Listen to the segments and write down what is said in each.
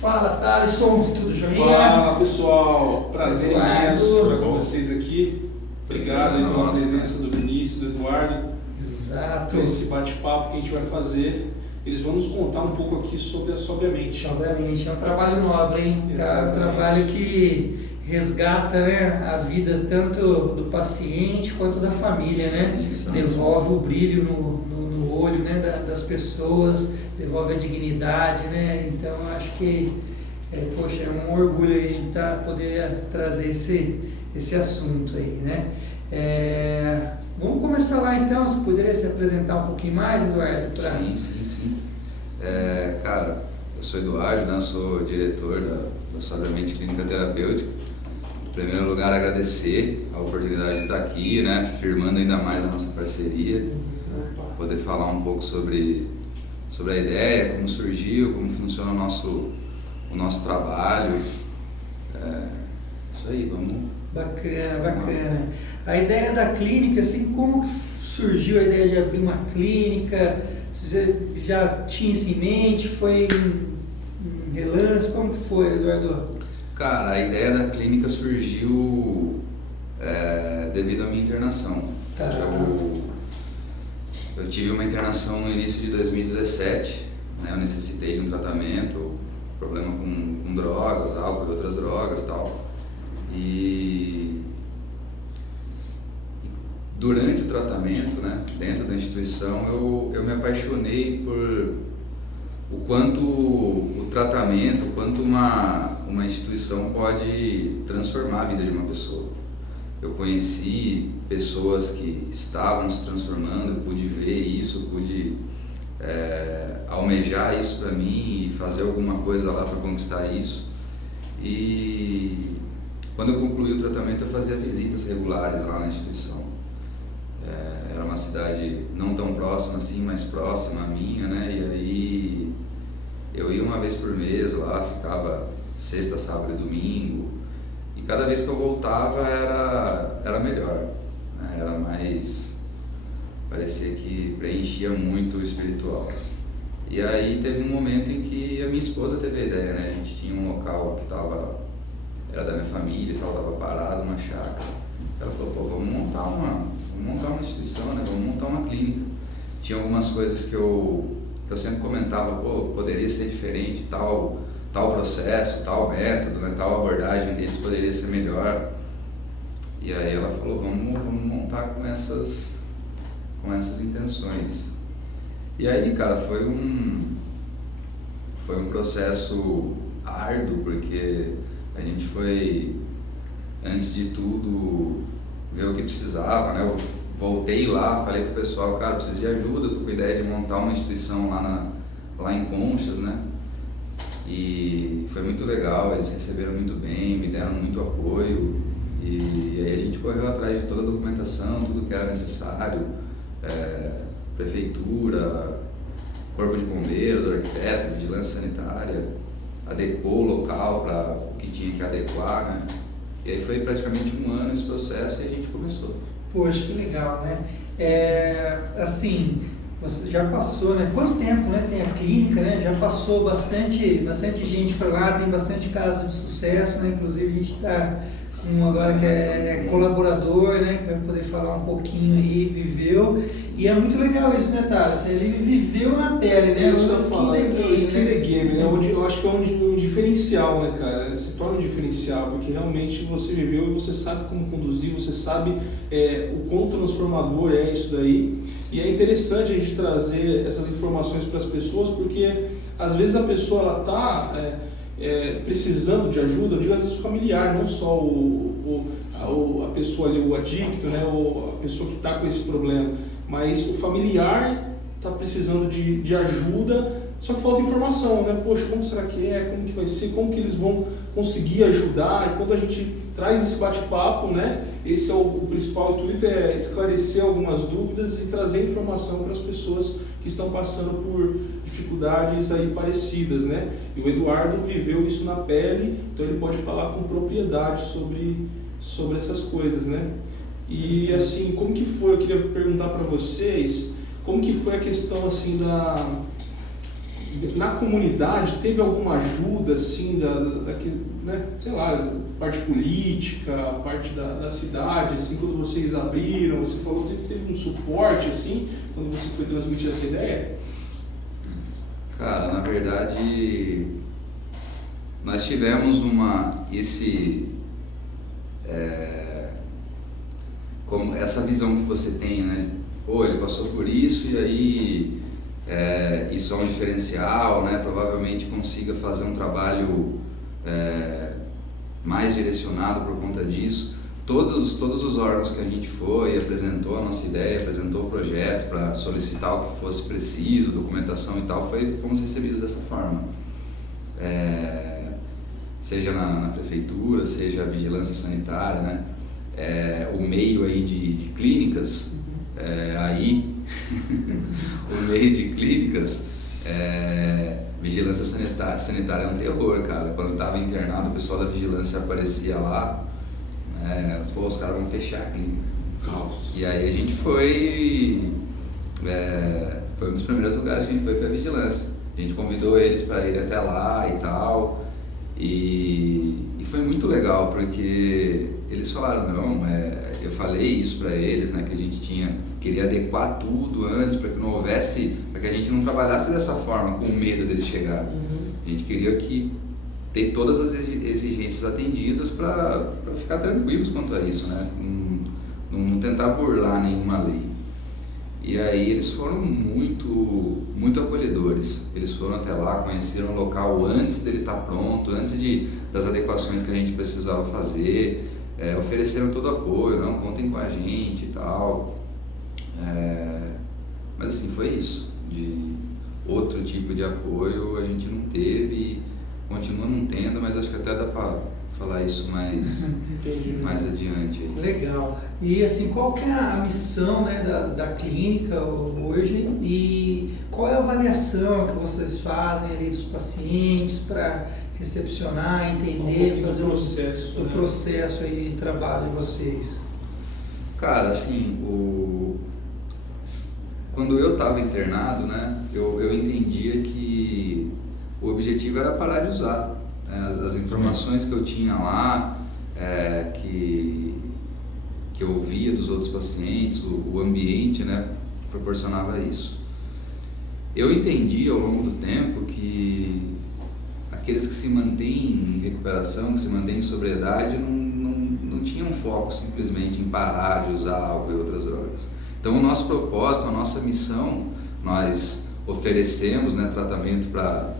Fala, Thaleson, tudo joinha? Fala, pessoal, prazer imenso estar com Eduardo. vocês aqui. Obrigado aí pela presença do Vinícius, do Eduardo, Exato. por esse bate-papo que a gente vai fazer. Eles vão nos contar um pouco aqui sobre a Sobriamente. Obviamente, é um trabalho nobre, hein? Cara, um trabalho que resgata, né, a vida tanto do paciente quanto da família, né? Devolve o brilho no olho, né, das pessoas, devolve a dignidade, né? Então, eu acho que, poxa, é um orgulho aí a gente poder trazer esse assunto aí, né? Vamos começar lá então, você poderia se apresentar um pouquinho mais, Eduardo? Sim. Cara, eu sou Eduardo, né? Sou diretor da Sobriamente Clínica Terapêutica. Em primeiro lugar, agradecer a oportunidade de estar aqui, né? Firmando ainda mais a nossa parceria, poder falar um pouco sobre a ideia, como surgiu, como funciona o nosso trabalho. Isso aí, vamos... Bacana. A ideia da clínica, assim, como que surgiu a ideia de abrir uma clínica? Você já tinha isso em mente? Foi um relance? Como que foi, Eduardo? Cara, a ideia da clínica surgiu devido à minha internação. Tá. Eu tive uma internação no início de 2017, né? Eu necessitei de um tratamento, problema com drogas, álcool e outras drogas e tal. E durante o tratamento, né, dentro da instituição, eu me apaixonei por o quanto o tratamento, o quanto uma instituição pode transformar a vida de uma pessoa. Eu conheci pessoas que estavam se transformando, eu pude ver isso, pude almejar isso para mim e fazer alguma coisa lá para conquistar isso. E quando eu concluí o tratamento, eu fazia visitas regulares lá na instituição. Era uma cidade não tão próxima assim, mas próxima à minha, né? E aí eu ia uma vez por mês lá, ficava sexta, sábado e domingo. E cada vez que eu voltava era melhor, né? Era mais... parecia que preenchia muito o espiritual. E aí teve um momento em que a minha esposa teve a ideia, né? A gente tinha um local que era da minha família e tal, estava parado, uma chácara. Ela falou, pô, vamos montar uma instituição, né? Vamos montar uma clínica. Tinha algumas coisas que eu sempre comentava, pô, poderia ser diferente, tal processo, tal método, né? Tal abordagem deles poderia ser melhor. E aí ela falou, vamos montar com essas intenções. E aí, cara, foi um processo árduo, porque a gente foi, antes de tudo, ver o que precisava, né? Eu voltei lá, falei pro pessoal, cara, preciso de ajuda, eu tô com a ideia de montar uma instituição lá em Conchas, né? E foi muito legal, eles receberam muito bem, me deram muito apoio, e aí a gente correu atrás de toda a documentação, tudo que era necessário, prefeitura, corpo de bombeiros, arquiteto, vigilância sanitária, adequou o local para o que tinha que adequar, né? E aí foi praticamente um ano esse processo e a gente começou. Poxa, que legal, né? Assim, você já passou, né? Quanto tempo, né? Tem a clínica, né? Já passou bastante gente para lá, tem bastante casos de sucesso, né? Inclusive a gente está com agora que é colaborador, né? Que vai poder falar um pouquinho aí, viveu. E é muito legal isso, né, Thales? Ele viveu na pele, né? Isso que eu falo, é o Skin the Game, né? Eu acho que é um diferencial, né, cara? Se torna um diferencial, porque realmente você viveu e você sabe como conduzir, você sabe o quão transformador é isso daí. E é interessante a gente trazer essas informações para as pessoas, porque às vezes a pessoa ela está precisando de ajuda, eu digo às vezes o familiar, não só a pessoa ali, o adicto, né, ou a pessoa que está com esse problema, mas o familiar está precisando de ajuda, só que falta informação, né? Poxa, como será que como que vai ser, como que eles vão conseguir ajudar? E quando a gente traz esse bate-papo, né, esse é o principal intuito, é esclarecer algumas dúvidas e trazer informação para as pessoas que estão passando por dificuldades aí parecidas, né? E o Eduardo viveu isso na pele, então ele pode falar com propriedade sobre essas coisas, né? E assim, como que foi? Eu queria perguntar para vocês, como que foi a questão assim na comunidade teve alguma ajuda assim né, sei lá, parte política, parte da cidade, assim, quando vocês abriram, você falou que teve um suporte assim, quando você foi transmitir essa ideia? Cara, na verdade, nós tivemos como essa visão que você tem, né? Pô, ele passou por isso e aí isso é um diferencial, né? Provavelmente consiga fazer um trabalho mais direcionado por conta disso. Todos os órgãos que a gente foi, apresentou a nossa ideia, apresentou o projeto para solicitar o que fosse preciso, documentação e tal, fomos recebidos dessa forma. Seja na prefeitura, seja a vigilância sanitária, né? O meio aí de clínicas, o meio de clínicas, vigilância sanitária é um terror, cara. Quando eu estava internado, o pessoal da vigilância aparecia lá, pô, os caras vão fechar a clínica. Nossa. E aí a gente foi um dos primeiros lugares que a gente foi a vigilância. A gente convidou eles para ir até lá e tal, e foi muito legal, porque eles falaram, não, eu falei isso para eles, né, que a gente queria adequar tudo antes, para que não houvesse, para que a gente não trabalhasse dessa forma, com medo dele chegar. A gente queria ter todas as exigências atendidas para ficar tranquilos quanto a isso, né, não tentar burlar nenhuma lei. E aí eles foram muito acolhedores. Eles foram até lá, conheceram o local antes dele estar pronto, antes das adequações que a gente precisava fazer, ofereceram todo o apoio, não, contem com a gente e tal. Mas assim, foi isso. De outro tipo de apoio a gente não teve, continua não tendo, mas acho que até dá para falar isso mais adiante. Legal. E assim, qual que é a missão, né, da clínica hoje e qual é a avaliação que vocês fazem ali dos pacientes para recepcionar, entender, fazer o processo aí de trabalho de vocês? Cara, assim, quando eu estava internado, né, eu entendia que o objetivo era parar de usar. As informações que eu tinha lá, que eu via dos outros pacientes, o ambiente, né, proporcionava isso. Eu entendi ao longo do tempo que aqueles que se mantêm em recuperação, que se mantêm em sobriedade, não tinham foco simplesmente em parar de usar álcool e outras drogas. Então o nosso propósito, a nossa missão, nós oferecemos, né, tratamento para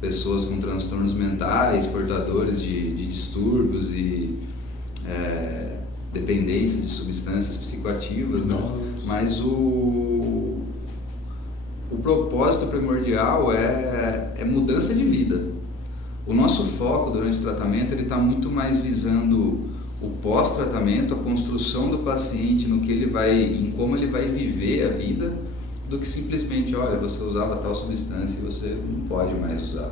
pessoas com transtornos mentais, portadores de distúrbios e dependência de substâncias psicoativas, né? Mas o propósito primordial é mudança de vida. O nosso foco durante o tratamento está muito mais visando o pós-tratamento, a construção do paciente em como ele vai viver a vida, do que simplesmente, olha, você usava tal substância e você não pode mais usar.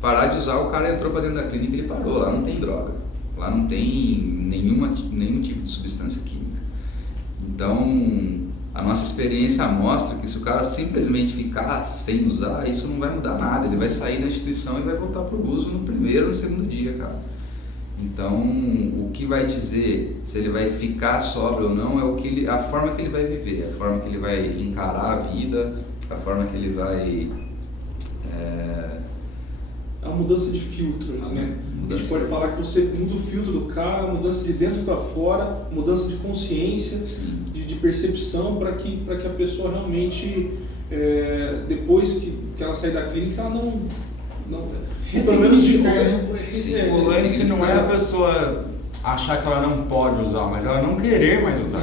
Parar de usar, o cara entrou para dentro da clínica e ele parou, lá não tem droga, lá não tem nenhum tipo de substância química. Então, a nossa experiência mostra que se o cara simplesmente ficar sem usar, isso não vai mudar nada, ele vai sair da instituição e vai voltar para o uso no primeiro ou no segundo dia, cara. Então, o que vai dizer se ele vai ficar sóbrio ou não é a forma que ele vai viver, a forma que ele vai encarar a vida, a forma que ele vai... A mudança de filtro, né? A gente pode falar que você muda o filtro do cara, mudança de dentro para fora, mudança de consciência, de percepção, para que a pessoa realmente, depois que ela sair da clínica, ela não pelo menos o lance não é a pessoa achar que ela não pode usar, mas ela não querer mais usar.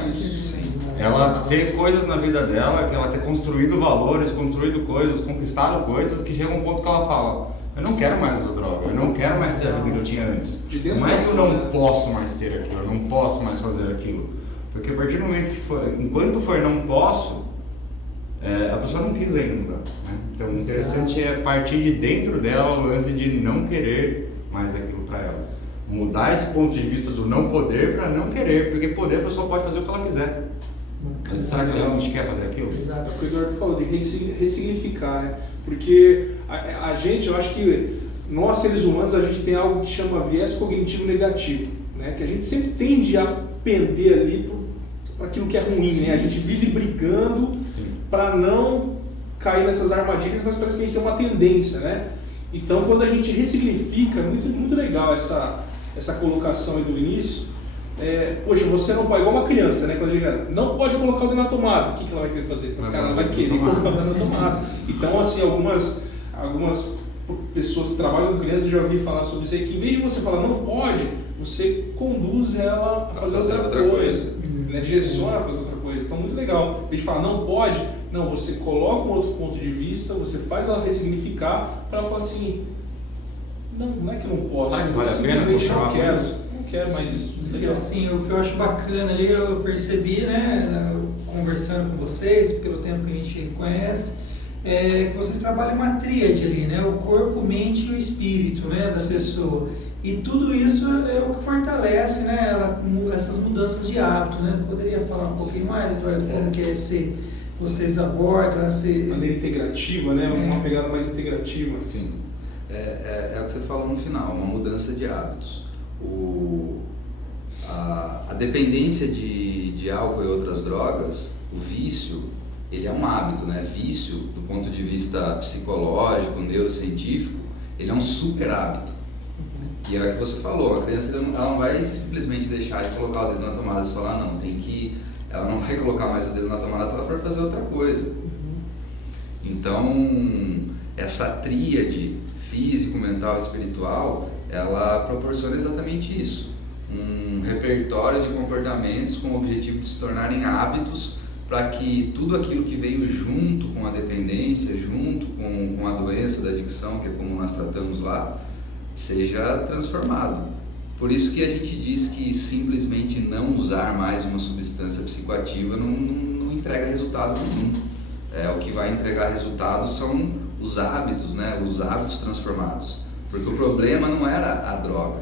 Ela ter coisas na vida dela, que ela ter construído valores, construído coisas, conquistado coisas, que chega um ponto que ela fala: eu não quero mais usar droga, eu não quero mais ter a vida que eu tinha antes. Não é que eu não posso mais ter aquilo, eu não posso mais fazer aquilo. Porque a partir do momento enquanto for não posso, a pessoa não quis ainda mudar, né? Então o interessante é partir de dentro dela o lance de não querer mais aquilo para ela. Mudar esse ponto de vista do não poder para não querer, porque poder a pessoa pode fazer o que ela quiser. Mas Mas será que realmente quer fazer aquilo? Exato. É o que o Eduardo falou, de ressignificar, né? Porque a gente, eu acho que nós seres humanos, a gente tem algo que chama viés cognitivo negativo, né? Que a gente sempre tende a pender ali para aquilo que é ruim, né? A gente vive brigando para não cair nessas armadilhas, mas parece que a gente tem uma tendência, né? Então, quando a gente ressignifica, é muito legal essa colocação aí do Vinícius. Poxa, você não pode, igual uma criança, né? Quando chega, não pode colocar o dedo na tomada, o que ela vai querer fazer? O cara vai querer colocar o dedo na tomada. Então, assim, algumas pessoas que trabalham com crianças, eu já ouvi falar sobre isso aí, que em vez de você falar não pode, você conduz ela a fazer outra coisa. Né? Direciona a fazer outra coisa. Então, muito legal. Em vez de falar não pode, não, você coloca um outro ponto de vista, você faz ela ressignificar para ela falar assim, não é que não posso, sabe, vale a pena não quero mais isso. E assim, o que eu acho bacana ali, eu percebi, né, conversando com vocês, pelo tempo que a gente conhece, que vocês trabalham uma tríade ali, né, o corpo, mente e o espírito, né, da pessoa. E tudo isso é o que fortalece, né, essas mudanças de hábito, né? Poderia falar um pouquinho mais, Eduardo, como que é esse, vocês abordam essa... maneira integrativa, né, uma pegada mais integrativa. Sim, é o que você falou no final, uma mudança de hábitos. A dependência de álcool e outras drogas, o vício, ele é um hábito, né? Vício, do ponto de vista psicológico, neurocientífico, ele é um super hábito. E é o que você falou, a criança ela não vai simplesmente deixar de colocar o dedo na tomada e falar, não, ela não vai colocar mais o dedo na tomada se ela for fazer outra coisa. Então, essa tríade físico, mental e espiritual, ela proporciona exatamente isso. Um repertório de comportamentos com o objetivo de se tornarem hábitos para que tudo aquilo que veio junto com a dependência, junto com a doença da adicção, que é como nós tratamos lá, seja transformado. Por isso que a gente diz que simplesmente não usar mais uma substância psicoativa não entrega resultado nenhum. O que vai entregar resultados são os hábitos, né? Os hábitos transformados. Porque o problema não era a droga,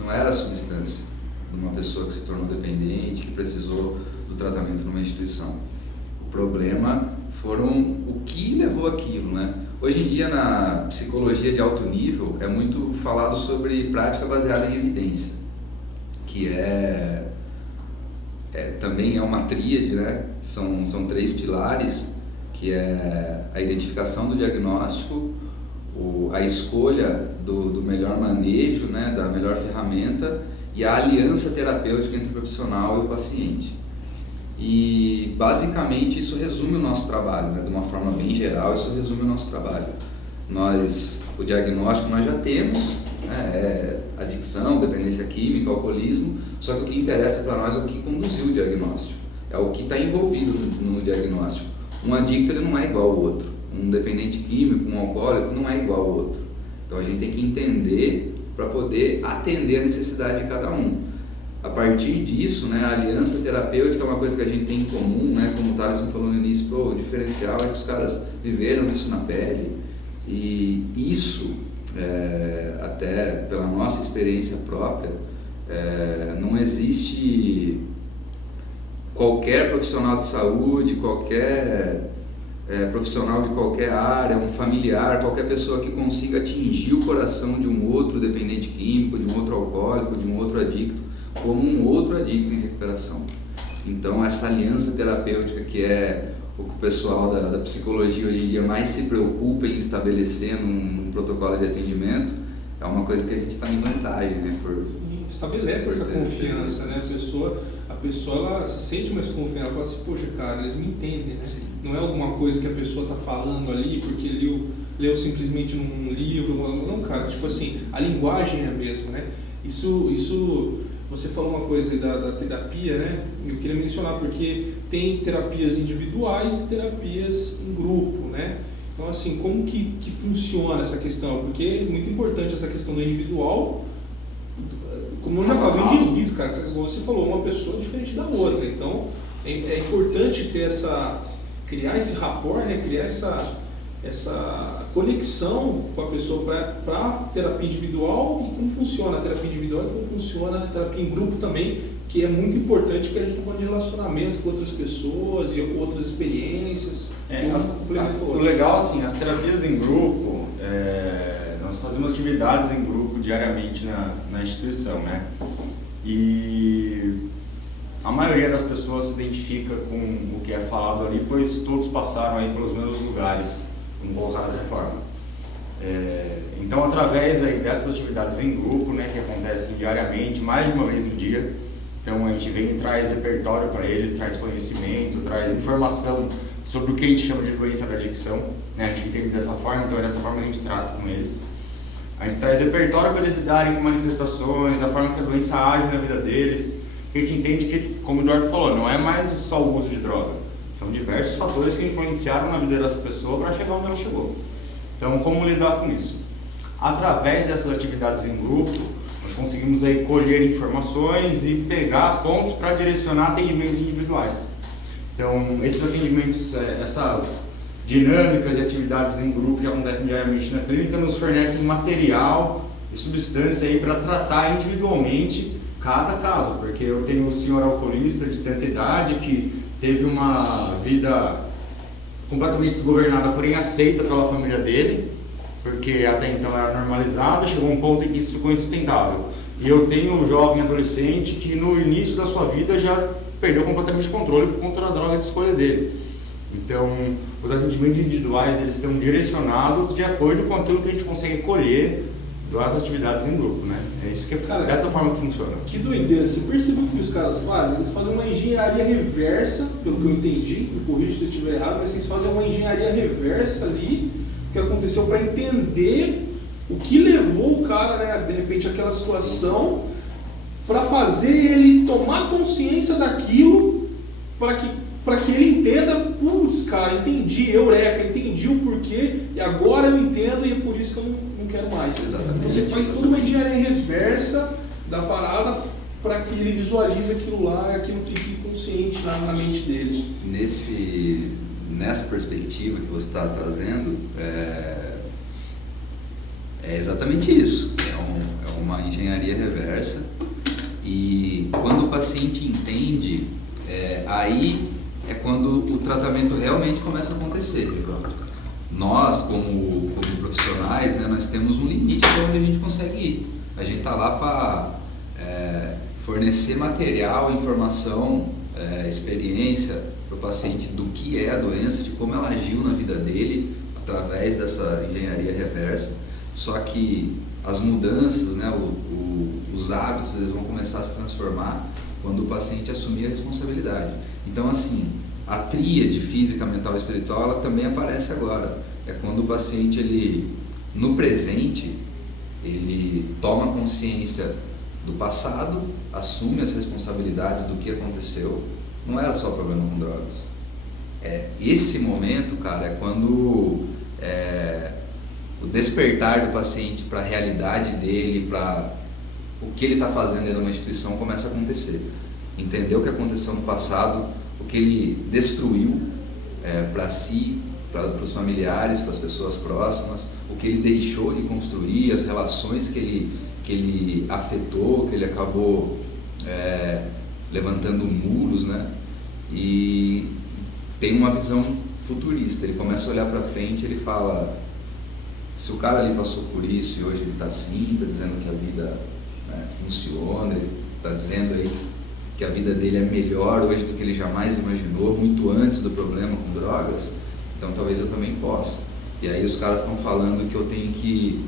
não era a substância de uma pessoa que se tornou dependente, que precisou do tratamento numa instituição. O problema foram o que levou aquilo, né? Hoje em dia, na psicologia de alto nível, é muito falado sobre prática baseada em evidência, que também é uma tríade, né? São 3 pilares, que é a identificação do diagnóstico, a escolha do melhor manejo, né? Da melhor ferramenta, e a aliança terapêutica entre o profissional e o paciente. E basicamente isso resume o nosso trabalho, né? De uma forma bem geral, isso resume o nosso trabalho. O diagnóstico nós já temos, né? Adicção, dependência química, alcoolismo, só que o que interessa para nós é o que conduziu o diagnóstico, é o que está envolvido no diagnóstico. Um adicto ele não é igual ao outro, um dependente químico, um alcoólico não é igual ao outro. Então a gente tem que entender para poder atender a necessidade de cada um. A partir disso, né, a aliança terapêutica é uma coisa que a gente tem em comum, né, como o Thaleson falou no início, o diferencial é que os caras viveram isso na pele, e isso, até pela nossa experiência própria, não existe qualquer profissional de saúde, qualquer profissional de qualquer área, um familiar, qualquer pessoa que consiga atingir o coração de um outro dependente químico, de um outro alcoólico, de um outro adicto, como um outro adicto em recuperação. Então essa aliança terapêutica, que é o que o pessoal da psicologia hoje em dia mais se preocupa em estabelecer num protocolo de atendimento, é uma coisa que a gente está em vantagem, né? Estabelece essa confiança, né? A pessoa ela se sente mais confiante, ela fala assim, poxa cara, eles me entendem, né? Sim. Não é alguma coisa que a pessoa está falando ali porque leu simplesmente num livro, não, cara, tipo assim, a linguagem é a mesma, né? Isso você falou uma coisa aí da terapia, né? Eu queria mencionar porque tem terapias individuais e terapias em grupo, né? Então assim, como que funciona essa questão? Porque é muito importante essa questão do individual, como eu já falei, o indivíduo, cara, como você falou, uma pessoa diferente da outra. Sim. Então é importante ter criar esse rapport, né? Criar essa conexão com a pessoa para a terapia individual, e como funciona a terapia individual e como funciona a terapia em grupo também, que que é muito importante, porque a gente está falando de relacionamento com outras pessoas e com outras experiências. O legal, assim, as terapias em grupo, nós fazemos atividades em grupo diariamente na instituição, né? E a maioria das pessoas se identifica com o que é falado ali, pois todos passaram aí pelos mesmos lugares, vamos colocar dessa forma. Então, através aí dessas atividades em grupo, né, que acontecem diariamente, mais de uma vez no dia, então a gente vem e traz repertório para eles, traz conhecimento, traz informação sobre o que a gente chama de doença da adicção, né? A gente entende dessa forma, então é dessa forma que a gente trata com eles. A gente traz repertório para eles darem com manifestações, a forma que a doença age na vida deles. A gente entende que, como o Eduardo falou, não é mais só o uso de droga, são diversos fatores que influenciaram na vida dessa pessoa para chegar onde ela chegou. Então, como lidar com isso? Através dessas atividades em grupo, nós conseguimos aí colher informações e pegar pontos para direcionar atendimentos individuais. Então, esses atendimentos, essas dinâmicas e atividades em grupo que acontecem diariamente na clínica nos fornecem material e substância aí para tratar individualmente cada caso, porque eu tenho um senhor alcoolista de tanta idade que teve uma vida completamente desgovernada, porém aceita pela família dele, porque até então era normalizado, chegou um ponto em que isso ficou insustentável. E eu tenho um jovem adolescente que no início da sua vida já perdeu completamente o controle por conta da droga de escolha dele. Então, os atendimentos individuais eles são direcionados de acordo com aquilo que a gente consegue colher das atividades em grupo, né? É isso que dessa forma que funciona. Que doideira, você percebeu o que os caras fazem? Eles fazem uma engenharia reversa, pelo que eu entendi, me corrija se eu estiver errado, mas eles fazem uma engenharia reversa ali, o que aconteceu para entender o que levou o cara, né, de repente, àquela situação, para fazer ele tomar consciência daquilo, para que ele entenda, putz, cara, entendi, eureka, entendi o porquê, e agora eu entendo e é por isso que eu não quero mais. Exatamente. Você faz toda uma engenharia reversa da parada para que ele visualize aquilo lá e aquilo fique consciente na mente dele. Nessa perspectiva que você está trazendo, é exatamente isso. É uma engenharia reversa, e quando o paciente entende, aí é quando o tratamento realmente começa a acontecer. Exato. Nós, como profissionais, né, nós temos um limite para onde a gente consegue ir. A gente está lá para fornecer material, informação, experiência para o paciente do que é a doença, de como ela agiu na vida dele, através dessa engenharia reversa. Só que as mudanças, né, os hábitos, eles vão começar a se transformar quando o paciente assumir a responsabilidade. Então, assim, a tríade física, mental e espiritual, ela também aparece agora. É quando o paciente, ele, no presente, ele toma consciência do passado, assume as responsabilidades do que aconteceu. Não era só problema com drogas. Esse momento, cara, é quando o despertar do paciente para a realidade dele, para o que ele está fazendo dentro de uma instituição começa a acontecer. Entender o que aconteceu no passado, o que ele destruiu para si, para os familiares, para as pessoas próximas, o que ele deixou de construir, as relações que ele afetou, que ele acabou levantando muros, né? E tem uma visão futurista. Ele começa a olhar para frente, ele fala: se o cara ali passou por isso e hoje ele está assim, está dizendo que a vida funciona, ele está dizendo aí que a vida dele é melhor hoje do que ele jamais imaginou, muito antes do problema com drogas, então talvez eu também possa. E aí os caras estão falando que eu tenho que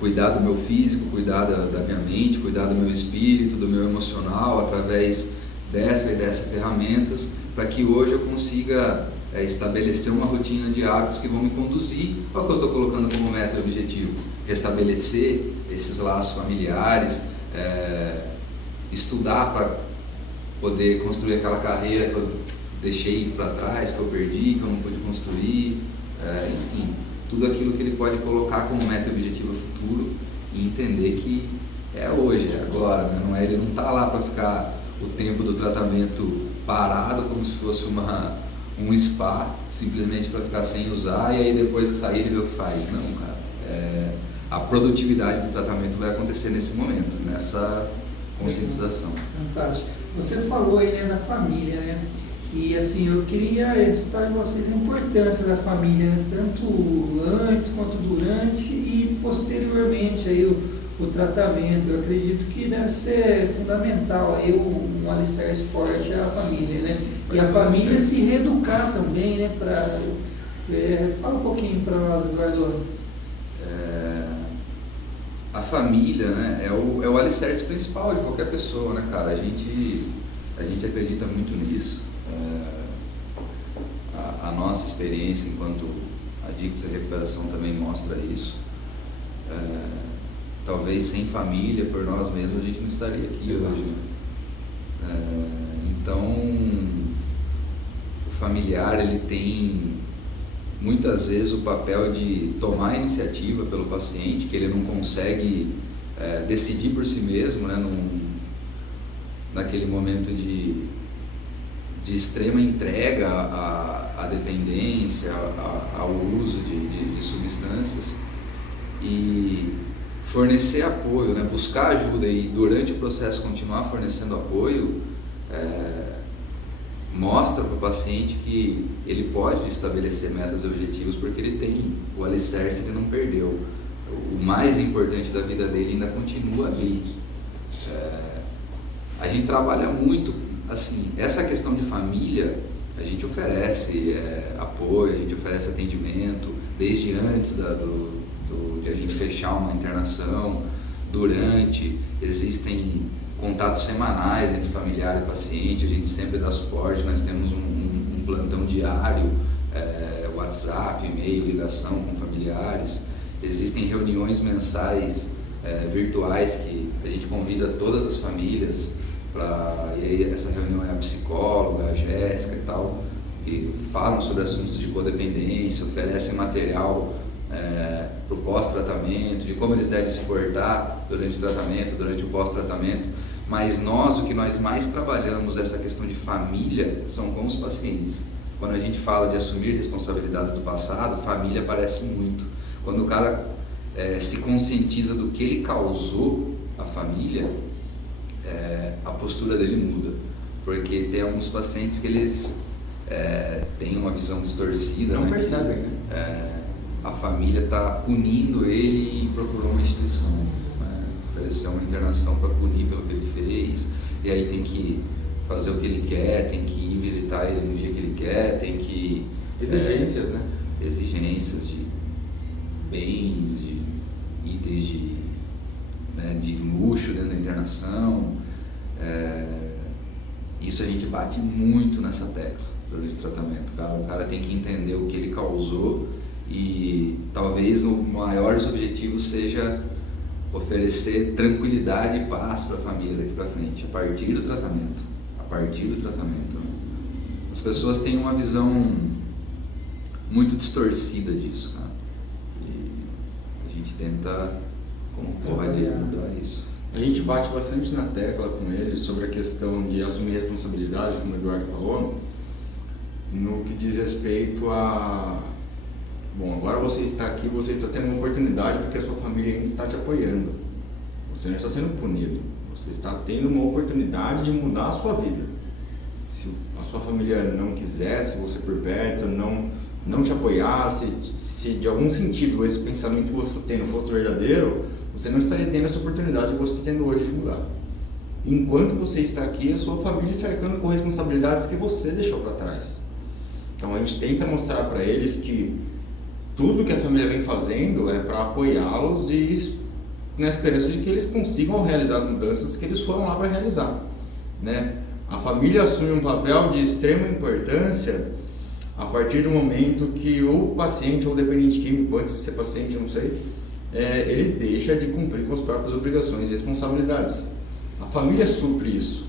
cuidar do meu físico, cuidar da minha mente, cuidar do meu espírito, do meu emocional, através dessas ferramentas, para que hoje eu consiga estabelecer uma rotina de hábitos que vão me conduzir ao que eu estou colocando como meta e objetivo. Restabelecer esses laços familiares, estudar para poder construir aquela carreira que eu deixei para trás, que eu perdi, que eu não pude construir, enfim, tudo aquilo que ele pode colocar como meta e objetivo futuro e entender que é hoje, é agora, né? Ele não está lá para ficar o tempo do tratamento parado como se fosse um spa, simplesmente para ficar sem usar e aí depois que sair ele vê o que faz. Não, cara. A produtividade do tratamento vai acontecer nesse momento, conscientização. Fantástico. Você falou aí, né, da família, né? E assim, eu queria escutar de vocês a importância da família, né? Tanto antes quanto durante e posteriormente aí o tratamento. Eu acredito que deve ser fundamental aí um alicerce forte à família, né? E a família se reeducar também, né? Fala um pouquinho para nós, Eduardo. A família, né, é o alicerce principal de qualquer pessoa, né, cara? A gente acredita muito nisso. A nossa experiência enquanto adictos à recuperação também mostra isso. Talvez sem família, por nós mesmos, a gente não estaria aqui hoje. Então, o familiar, ele tem muitas vezes o papel de tomar a iniciativa pelo paciente, que ele não consegue decidir por si mesmo, né, naquele momento de extrema entrega à dependência, ao uso de substâncias, e fornecer apoio, né, buscar ajuda e durante o processo continuar fornecendo apoio, mostra para o paciente que ele pode estabelecer metas e objetivos porque ele tem o alicerce, ele não perdeu. O mais importante da vida dele ainda continua ali. A gente trabalha muito, assim, essa questão de família, a gente oferece apoio, a gente oferece atendimento, desde antes de a gente fechar uma internação, durante, existem contatos semanais entre familiar e paciente, a gente sempre dá suporte, nós temos um plantão diário, WhatsApp, e-mail, ligação com familiares, existem reuniões mensais virtuais que a gente convida todas as famílias, e aí essa reunião é a psicóloga, a Jéssica e tal, que falam sobre assuntos de codependência, oferecem material para o pós-tratamento, de como eles devem se portar durante o tratamento, durante o pós-tratamento. Mas o que nós mais trabalhamos essa questão de família são com os pacientes. Quando a gente fala de assumir responsabilidades do passado, família aparece muito. Quando o cara se conscientiza do que ele causou à família, a postura dele muda. Porque tem alguns pacientes que eles têm uma visão distorcida. Não né? percebem, né? A família está punindo ele e procurou uma instituição, né? Ofereceu uma internação para punir pelo que ele fez, e aí tem que fazer o que ele quer, tem que ir visitar ele no dia que ele quer, tem que... Exigências, né? Exigências de bens, de itens de luxo dentro da internação. Isso a gente bate muito nessa tecla durante o tratamento. O cara tem que entender o que ele causou, e talvez o maior dos objetivos seja oferecer tranquilidade e paz para a família daqui para frente, a partir do tratamento. As pessoas têm uma visão muito distorcida disso, cara. E a gente tenta, como pode, mudar isso. A gente bate bastante na tecla com eles sobre a questão de assumir responsabilidade, como o Eduardo falou, no que diz respeito a... Bom, agora você está aqui, você está tendo uma oportunidade porque a sua família ainda está te apoiando. Você não está sendo punido. Você está tendo uma oportunidade de mudar a sua vida. Se a sua família não quisesse você por perto, não te apoiasse, se de algum sentido esse pensamento que você tem não fosse verdadeiro, você não estaria tendo essa oportunidade que você está tendo hoje de mudar. Enquanto você está aqui, a sua família está arcando com responsabilidades que você deixou para trás. Então a gente tenta mostrar para eles que tudo que a família vem fazendo é para apoiá-los e na esperança de que eles consigam realizar as mudanças que eles foram lá para realizar, né? A família assume um papel de extrema importância a partir do momento que o paciente ou o dependente químico, antes de ser paciente, eu não sei, ele deixa de cumprir com as próprias obrigações e responsabilidades. A família supre isso,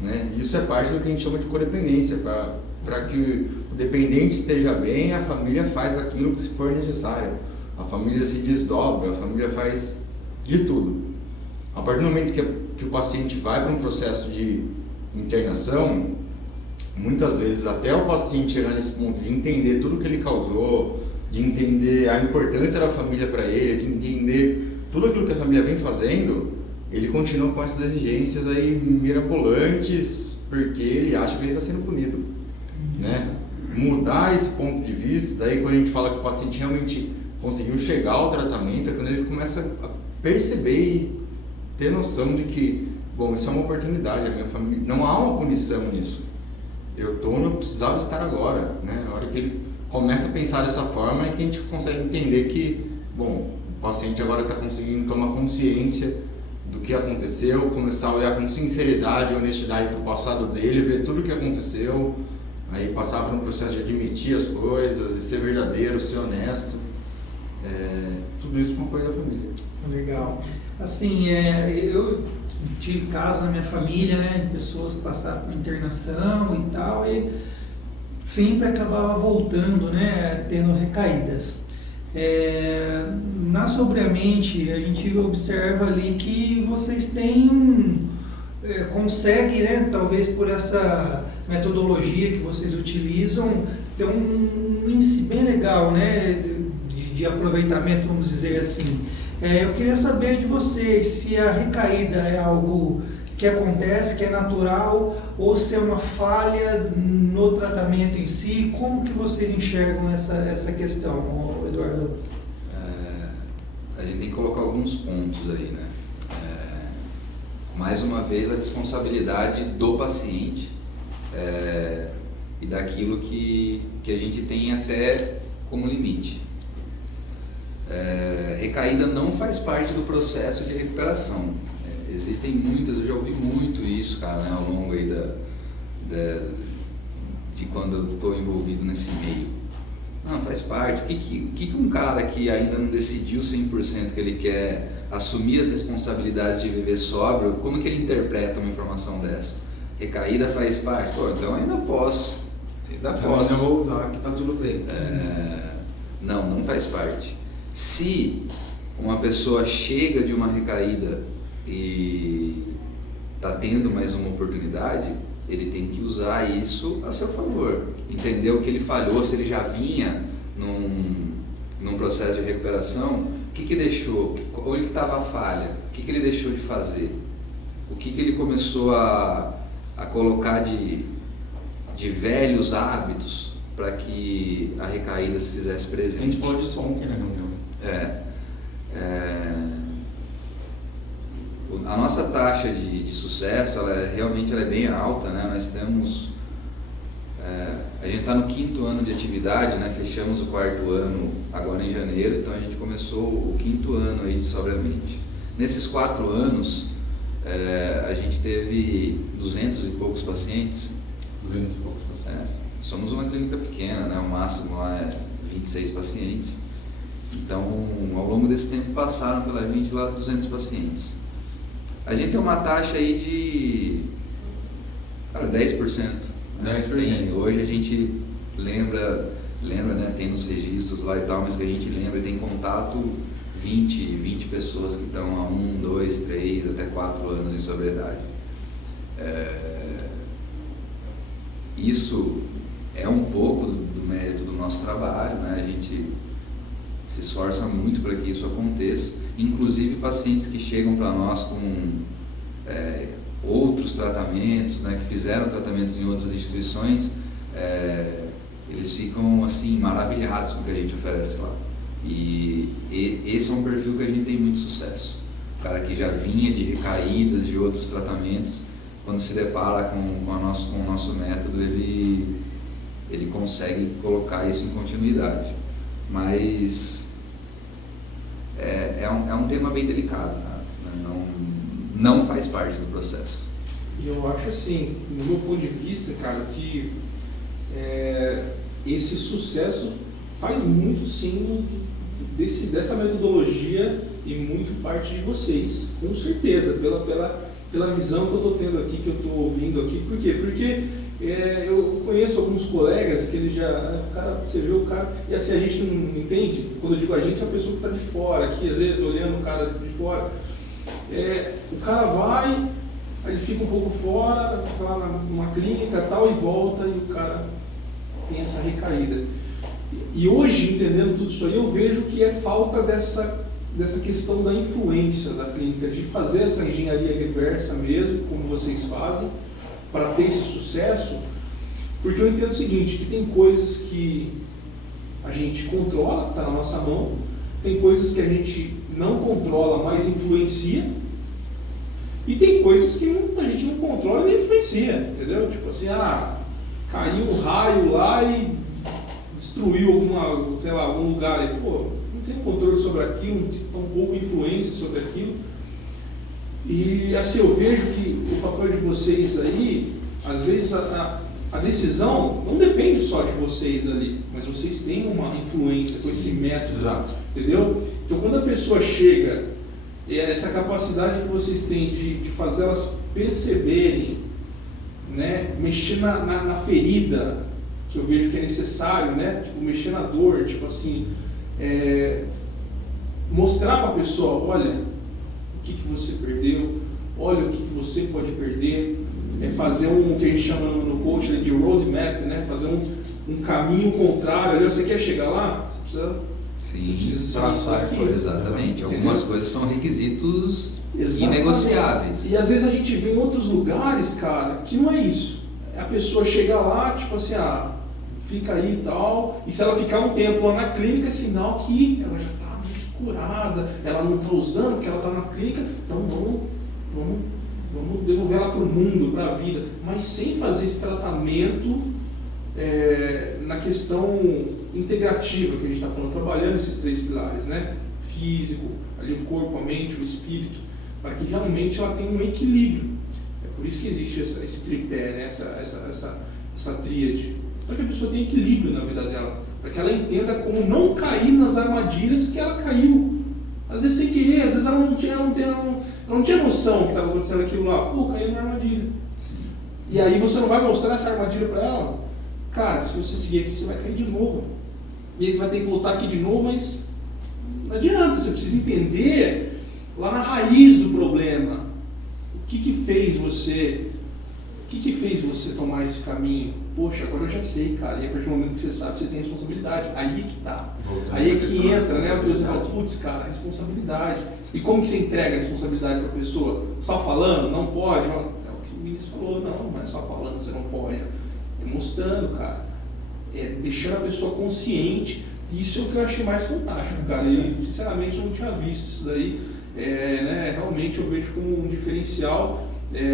né? Isso é parte do que a gente chama de codependência. Para que o dependente esteja bem, a família faz aquilo que se for necessário. A família se desdobra, a família faz de tudo. A partir do momento que o paciente vai para um processo de internação, muitas vezes até o paciente chegar nesse ponto de entender tudo que ele causou, de entender a importância da família para ele, de entender tudo aquilo que a família vem fazendo, ele continua com essas exigências aí mirabolantes porque ele acha que ele está sendo punido, né? Mudar esse ponto de vista, daí quando a gente fala que o paciente realmente conseguiu chegar ao tratamento, é quando ele começa a perceber e ter noção de que, bom, isso é uma oportunidade, a minha família, não há uma punição nisso. Eu estou onde eu precisava estar agora, né? A hora que ele começa a pensar dessa forma é que a gente consegue entender que, bom, o paciente agora está conseguindo tomar consciência do que aconteceu, começar a olhar com sinceridade e honestidade para o passado dele, ver tudo o que aconteceu, aí passar por um processo de admitir as coisas e ser verdadeiro, ser honesto, tudo isso com o apoio da família. Legal. Assim, eu tive casos na minha família, né, de pessoas que passaram por internação e tal, e sempre acabava voltando, né, tendo recaídas. Na Sobriamente, a gente observa ali que vocês têm consegue, né, talvez por essa metodologia que vocês utilizam, ter um índice bem legal, né, de aproveitamento, vamos dizer assim. Eu queria saber de vocês se a recaída é algo que acontece, que é natural, ou se é uma falha no tratamento em si. Como que vocês enxergam essa questão, Eduardo? A gente tem que colocar alguns pontos aí, né? Mais uma vez, a responsabilidade do paciente e daquilo que a gente tem até como limite. Recaída não faz parte do processo de recuperação. Existem muitas, eu já ouvi muito isso, cara, né, ao longo aí de quando eu estou envolvido nesse meio. Não, faz parte. O que um cara que ainda não decidiu 100% que ele quer assumir as responsabilidades de viver sóbrio, como que ele interpreta uma informação dessa? Recaída faz parte? Pô, então ainda posso. Ainda vou usar, que tá tudo bem. Não faz parte. Se uma pessoa chega de uma recaída e está tendo mais uma oportunidade, ele tem que usar isso a seu favor, entender o que ele falhou, se ele já vinha num processo de recuperação, o que deixou, onde estava a falha, o que ele deixou de fazer, o que ele começou a colocar de velhos hábitos para que a recaída se fizesse presente. A gente falou disso ontem na reunião. A nossa taxa de sucesso, realmente é bem alta, né? Nós temos, a gente está no 5º ano de atividade, né? Fechamos o 4º ano agora em janeiro, então a gente começou o 5º ano aí de Sobriamente. Nesses 4 anos, a gente teve 200 e poucos pacientes. 200 e poucos pacientes. Somos uma clínica pequena, né? O máximo lá é 26 pacientes. Então, ao longo desse tempo passaram pela gente lá 200 pacientes. A gente tem uma taxa aí de 10%. 10%. Hoje a gente lembra, né, tem nos registros lá e tal, mas que a gente lembra e tem contato 20 pessoas que estão há 1, 2, 3, até 4 anos em sobriedade. Isso é um pouco do mérito do nosso trabalho, né? A gente se esforça muito para que isso aconteça, inclusive pacientes que chegam para nós com outros tratamentos, né, que fizeram tratamentos em outras instituições, eles ficam assim maravilhados com o que a gente oferece lá. E esse é um perfil que a gente tem muito sucesso. O cara que já vinha de recaídas, de outros tratamentos, quando se depara com o nosso método, ele consegue colocar isso em continuidade. Mas é um tema bem delicado, né? Não faz parte do processo. E eu acho assim, no meu ponto de vista, cara, que esse sucesso faz muito sim dessa metodologia e muito parte de vocês, com certeza, pela visão que eu estou tendo aqui, que eu estou ouvindo aqui. Por quê? Porque eu conheço alguns colegas que ele já, você vê o cara, e assim a gente não entende, quando eu digo a gente, é a pessoa que está de fora, aqui às vezes olhando o cara de fora, o cara vai, aí ele fica um pouco fora, fica lá numa clínica e tal, e volta, e o cara tem essa recaída. E hoje, entendendo tudo isso aí, eu vejo que é falta dessa questão da influência da clínica, de fazer essa engenharia reversa mesmo, como vocês fazem, para ter esse sucesso, porque eu entendo o seguinte, que tem coisas que a gente controla, que está na nossa mão, tem coisas que a gente não controla, mas influencia, e tem coisas que a gente não controla e nem influencia, entendeu? Tipo assim, caiu um raio lá e destruiu algum lugar aí, pô, não tem controle sobre aquilo, não tem tão pouco influência sobre aquilo. E assim, eu vejo que o papel de vocês aí, às vezes a decisão não depende só de vocês ali, mas vocês têm uma influência com esse método. Exato. Entendeu? Então quando a pessoa chega, essa capacidade que vocês têm de fazer elas perceberem, né, mexer na ferida, que eu vejo que é necessário, né, tipo, mexer na dor, tipo assim, mostrar para a pessoa, olha, o que você perdeu, olha o que você pode perder, fazer o que a gente chama no coaching de roadmap, né, fazer um caminho contrário, ali, você quer chegar lá, você precisa traçar aqui. Exatamente, algumas coisas são requisitos inegociáveis. E às vezes a gente vê em outros lugares, cara, que não é isso. A pessoa chega lá, tipo assim, fica aí e tal, e se ela ficar um tempo lá na clínica, é sinal que ela já está curada, ela não está usando porque ela está na clínica, então vamos devolver ela para o mundo, para a vida, mas sem fazer esse tratamento na questão integrativa que a gente está falando, trabalhando esses 3 pilares, né? Físico, ali o corpo, a mente, o espírito, para que realmente ela tenha um equilíbrio. É por isso que existe esse tripé, né? essa tríade, para que a pessoa tenha equilíbrio na vida dela, para que ela entenda como não cair nas armadilhas que ela caiu. Às vezes sem querer, às vezes ela não tinha noção que estava acontecendo aquilo lá, caiu na armadilha. Sim. E aí você não vai mostrar essa armadilha para ela? Cara, se você seguir aqui, você vai cair de novo. E aí você vai ter que voltar aqui de novo, mas não adianta, você precisa entender lá na raiz do problema. O que fez você tomar esse caminho? Poxa, agora eu já sei, cara. E a partir do momento que você sabe, você tem responsabilidade. Aí é que tá. Aí é que entra, né? Porque você fala, putz, cara, responsabilidade. E como que você entrega a responsabilidade para a pessoa? Só falando? Não pode? Não. É o que o Vinícius falou, não é só falando, você não pode. Mostrando, cara, deixando a pessoa consciente. Isso é o que eu achei mais fantástico, cara. Eu sinceramente não tinha visto isso daí, né? Realmente eu vejo como um diferencial,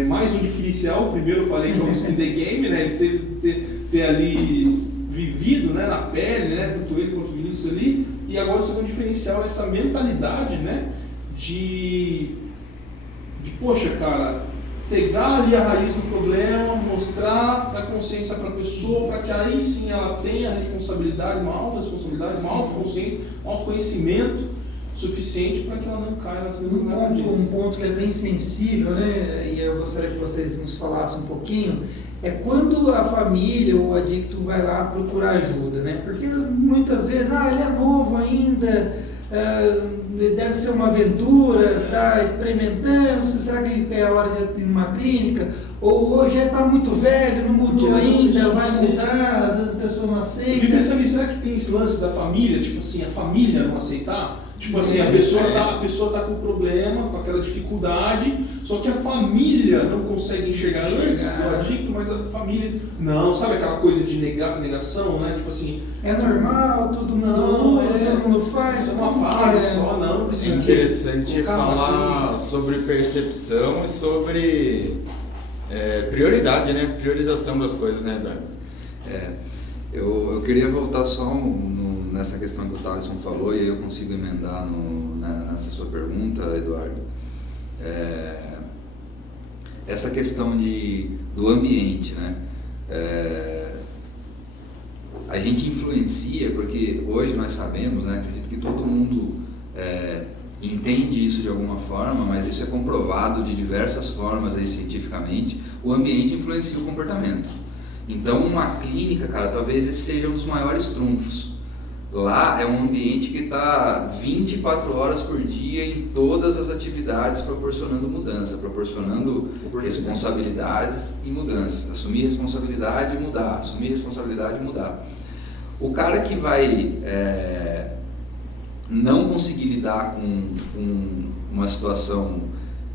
mais um diferencial. O primeiro eu falei que é o skin the game, né? Ele ter ali vivido, né, na pele, né, tanto ele quanto o Vinícius ali, e agora o segundo diferencial é essa mentalidade, né, de poxa, cara, pegar ali a raiz do problema, mostrar, dar consciência para a pessoa, para que aí sim ela tenha responsabilidade, uma autorresponsabilidade, uma autoconsciência, um autoconhecimento suficiente para que ela não caia nas mesmas armadilhas. Um ponto que é bem sensível, né, e eu gostaria que vocês nos falassem um pouquinho, é quando a família ou o adicto vai lá procurar ajuda, né, porque muitas vezes, ele é novo ainda, deve ser uma aventura, está experimentando, será que é a hora de ir numa clínica? Ou já está muito velho, não mudou ainda, vai mudar, às vezes a pessoa não aceita. Eu fico pensando nisso, será que tem esse lance da família, tipo assim, a família não aceitar? Tipo assim, a pessoa tá com problema, com aquela dificuldade, só que a família não consegue enxergar antes do adicto, mas a família não, sabe aquela coisa de negação, né? Tipo assim, é normal, tudo mundo, todo mundo faz, isso é uma fase só, não precisa. É interessante falar sobre percepção e sobre prioridade, né? Priorização das coisas, né, Eduardo? Eu queria voltar só nessa questão que o Thaleson falou, e aí eu consigo emendar nessa sua pergunta, Eduardo. Essa questão do ambiente, né? A gente influencia, porque hoje nós sabemos, né? Acredito que todo mundo entende isso de alguma forma, mas isso é comprovado de diversas formas aí cientificamente. O ambiente influencia o comportamento. Então, uma clínica, cara, talvez esse seja um dos maiores trunfos. Lá é um ambiente que está 24 horas por dia em todas as atividades, proporcionando mudança, proporcionando responsabilidades e mudanças. Assumir responsabilidade e mudar, assumir responsabilidade e mudar. O cara que vai não conseguir lidar com uma situação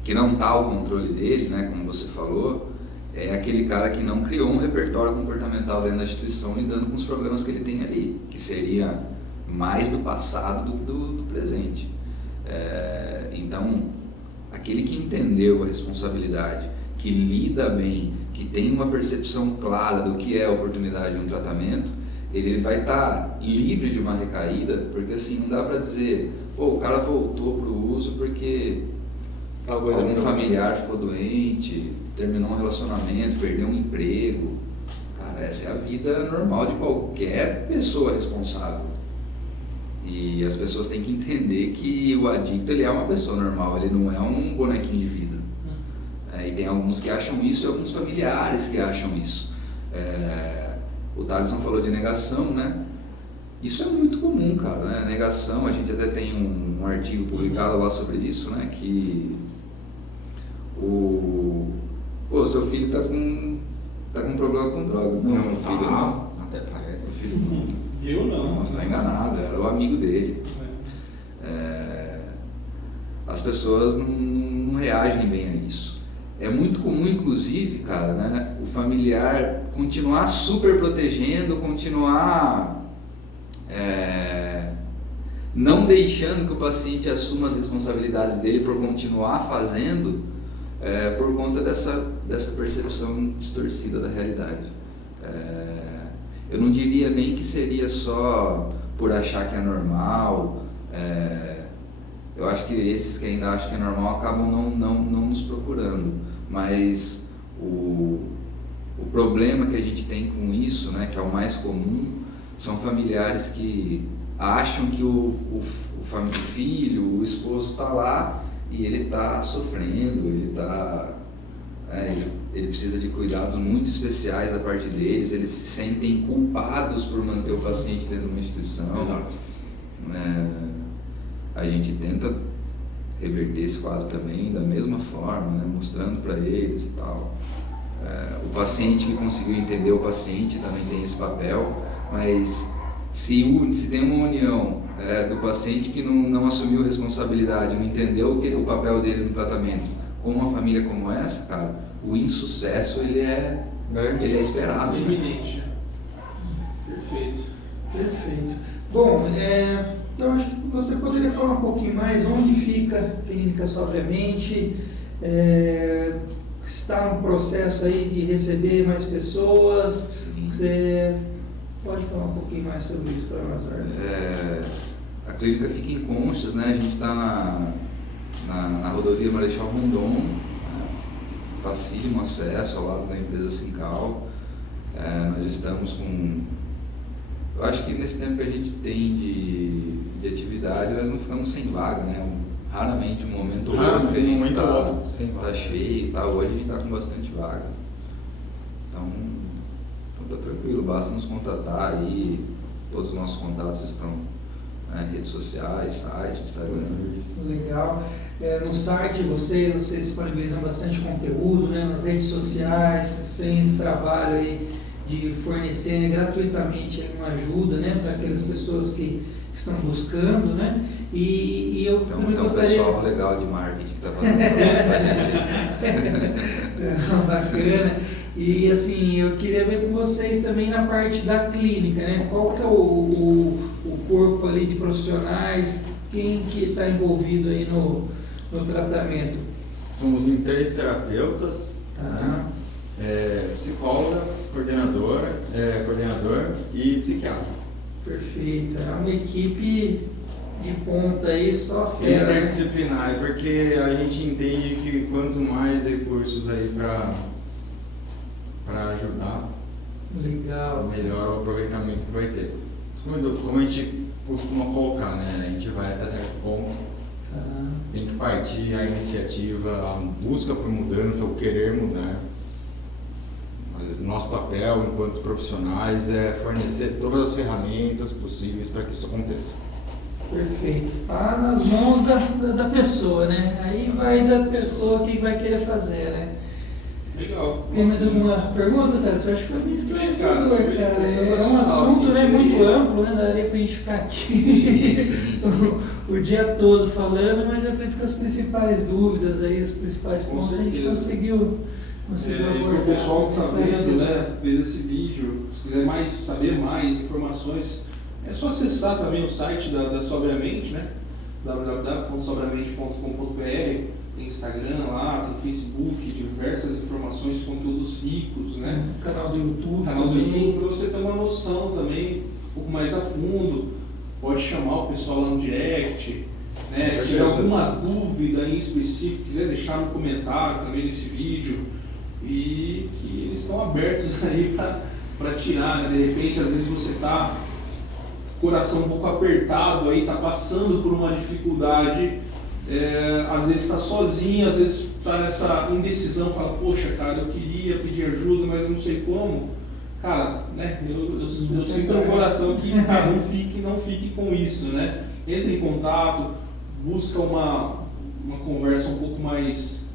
que não está ao controle dele, né, como você falou, é aquele cara que não criou um repertório comportamental dentro da instituição lidando com os problemas que ele tem ali, que seria mais do passado do presente. Então, aquele que entendeu a responsabilidade, que lida bem, que tem uma percepção clara do que é a oportunidade de um tratamento, ele vai estar livre de uma recaída, porque assim, não dá para dizer, pô, o cara voltou para o uso porque algum familiar ficou doente, terminou um relacionamento, perdeu um emprego. Cara, essa é a vida normal de qualquer pessoa responsável. E as pessoas têm que entender que o adicto, ele é uma pessoa normal, ele não é um bonequinho de vida. E tem alguns que acham isso e alguns familiares que acham isso. O Thaleson falou de negação, né? Isso é muito comum, cara, né? Negação, a gente até tem um artigo publicado lá sobre isso, né? Que seu filho tá com problema com droga. Não, filho não. Até parece. Filho não. Eu não. Você tá enganado, era o amigo dele. As pessoas não reagem bem a isso. É muito comum, inclusive, cara, né, o familiar continuar super protegendo, continuar não deixando que o paciente assuma as responsabilidades dele por continuar fazendo, por conta dessa percepção distorcida da realidade. Eu não diria nem que seria só por achar que é normal. Eu acho que esses que ainda acham que é normal acabam não nos procurando, mas o problema que a gente tem com isso, né, que é o mais comum, são familiares que acham que o filho, o esposo está lá e ele está sofrendo, ele precisa de cuidados muito especiais da parte deles, eles se sentem culpados por manter o paciente dentro de uma instituição. Exato. A gente tenta reverter esse quadro também da mesma forma, né? Mostrando para eles e tal. O paciente que conseguiu entender o paciente também tem esse papel, mas se tem uma união do paciente que não assumiu responsabilidade, não entendeu o papel dele no tratamento, com uma família como essa, cara, o insucesso ele é esperado. Iminente. Né? Perfeito. Bom, eu acho que você poderia falar um pouquinho mais onde fica a Clínica Sobriamente, está no processo aí de receber mais pessoas. Sim. Você pode falar um pouquinho mais sobre isso para nós, A clínica fica em Conchas, né? A gente está na rodovia Marechal Rondon, facílimo acesso ao lado da empresa Sincal. Nós estamos com... Eu acho que nesse tempo que a gente tem de atividade, nós não ficamos sem vaga, né? Raramente um momento ou outro que a gente tá cheio e tal. Hoje a gente está com bastante vaga. Então tá tranquilo, basta nos contatar aí. Todos os nossos contatos estão redes sociais, site, Instagram. Legal. No site vocês disponibilizam bastante conteúdo, né? Nas redes sociais, vocês têm esse trabalho aí de fornecer gratuitamente uma ajuda, né, para aquelas pessoas que estão buscando, né? E eu também gostaria... um pessoal legal de marketing que está fazendo bacana. E assim, eu queria ver com vocês também na parte da clínica, né? Qual que é o corpo ali de profissionais, quem que está envolvido aí no tratamento? Somos em 3 terapeutas, né? Psicóloga, coordenador e psiquiatra. Perfeito, é uma equipe de ponta aí, só fera. Interdisciplinar, porque a gente entende que quanto mais recursos aí para ajudar, legal, melhor o aproveitamento que vai ter. Como a gente costuma colocar, né? A gente vai até certo ponto, tem que partir a iniciativa, a busca por mudança, o querer mudar. Mas nosso papel enquanto profissionais é fornecer todas as ferramentas possíveis para que isso aconteça. Perfeito. Está nas mãos da pessoa, né? Aí vai da pessoa que vai querer fazer, né? Legal. Tem mais alguma pergunta, Thales? Eu acho que foi bem esclarecedor, cara. É um sensacional, assunto assim, muito amplo, né? Daria pra gente ficar aqui Sim. o dia todo falando, mas eu acredito que as principais dúvidas aí, os principais Com pontos a gente certeza. conseguiu abordar. O pessoal que está vendo, esclarecer. né, vendo esse vídeo, se quiser saber mais informações, é só acessar também o site da Sobriamente, né? www.sobriamente.com.br. Tem Instagram lá, tem Facebook, diversas informações, conteúdos ricos, né? Canal do YouTube. Canal do também. YouTube, para você ter uma noção também, um pouco mais a fundo. Pode chamar o pessoal lá no direct, né? Se tiver alguma dúvida em específico, quiser deixar no comentário também desse vídeo. E que eles estão abertos aí para tirar, né? De repente, às vezes você está com o coração um pouco apertado aí, está passando por uma dificuldade, às vezes está sozinho, às vezes está nessa indecisão, fala, poxa cara, eu queria pedir ajuda, mas eu não sei como. Cara, né, eu sinto no coração que, cara, não fique com isso, né? Entre em contato, busca uma conversa um pouco mais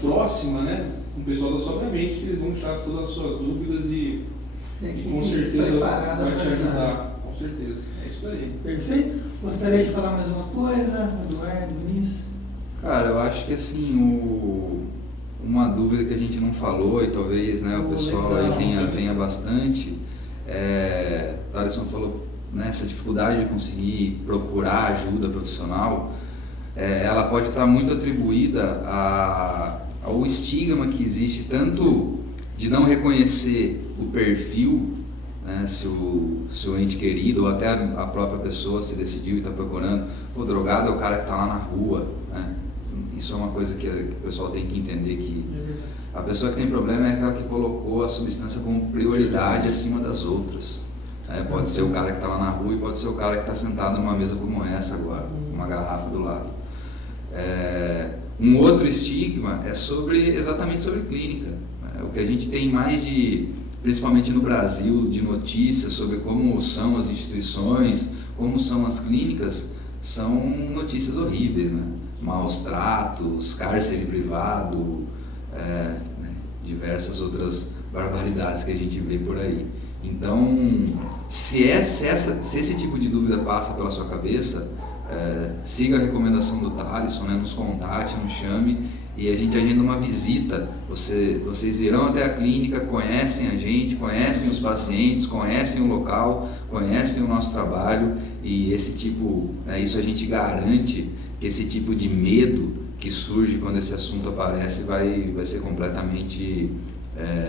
próxima, né? Com o pessoal da Sobriamente, que eles vão tirar todas as suas dúvidas e com certeza vai te ajudar. Com certeza. É isso aí. Perfeito? Gostaria de falar mais uma coisa, Eduardo, Vinícius? Cara, eu acho que assim, uma dúvida que a gente não falou e talvez, né, o pessoal aí tenha bastante, o Thaleson falou, né, essa dificuldade de conseguir procurar ajuda profissional, ela pode estar muito atribuída ao estigma que existe tanto de não reconhecer o perfil, né, se o ente querido ou até a própria pessoa se decidiu e está procurando, o drogado é o cara que está lá na rua, né? Isso é uma coisa que o pessoal tem que entender, que a pessoa que tem problema é aquela que colocou a substância como prioridade acima das outras. Pode ser o cara que está lá na rua e pode ser o cara que está sentado numa mesa como essa agora, com uma garrafa do lado. Um outro estigma é exatamente sobre clínica. O que a gente tem mais principalmente no Brasil, de notícias sobre como são as instituições, como são as clínicas, são notícias horríveis, né? Maus tratos, cárcere privado, diversas outras barbaridades que a gente vê por aí. Então, se esse tipo de dúvida passa pela sua cabeça, siga a recomendação do Thaleson, né? Nos contate, nos chame e a gente agenda uma visita. Vocês irão até a clínica, conhecem a gente, conhecem os pacientes, conhecem o local, conhecem o nosso trabalho e isso a gente garante que esse tipo de medo que surge quando esse assunto aparece vai ser completamente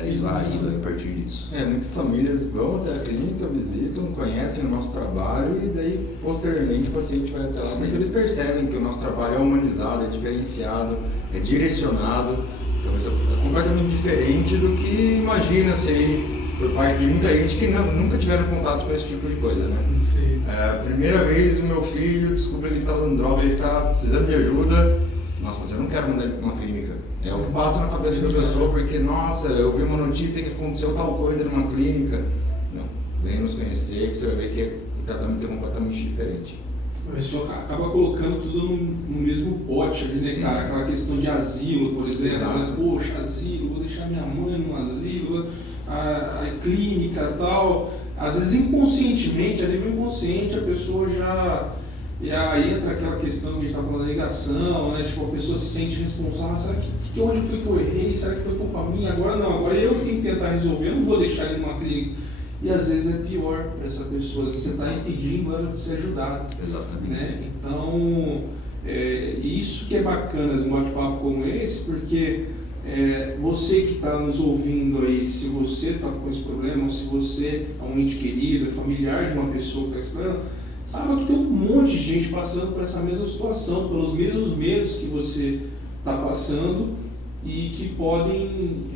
esvaído a partir disso. Muitas famílias vão até a clínica, visitam, conhecem o nosso trabalho e daí posteriormente o paciente vai até lá, porque eles percebem que o nosso trabalho é humanizado, é diferenciado, é direcionado, então isso é completamente diferente do que imagina-se aí por parte de muita gente que nunca tiveram contato com esse tipo de coisa, né? A primeira vez o meu filho descobriu que ele está dando droga, ele está precisando de ajuda. Nossa, mas eu não quero mandar ele para uma clínica. É o que passa na cabeça da pessoa, porque, nossa, eu vi uma notícia que aconteceu tal coisa numa clínica. Não, vem nos conhecer que você vai ver que o tratamento é completamente diferente. A pessoa acaba colocando tudo no mesmo pote ali, né, Sim. cara? Aquela questão de asilo, por exemplo. Exato. Né? Poxa, asilo, vou deixar minha mãe no asilo, a clínica e tal. Às vezes, inconscientemente, a nível inconsciente, a pessoa já entra aquela questão que a gente está falando da negação, né? Tipo, a pessoa se sente responsável. Será que onde foi que eu errei? Será que foi culpa minha? Agora não, agora eu que tenho que tentar resolver, eu não vou deixar ele numa clínica. E às vezes é pior para essa pessoa, você está impedindo ela de ser ajudada. Exatamente. Né? Então, isso que é bacana de um bate-papo como esse, porque você que está nos ouvindo aí, se você está com esse problema, ou se você é um ente querido, familiar de uma pessoa que está esperando, saiba que tem um monte de gente passando por essa mesma situação, pelos mesmos medos que você está passando e que podem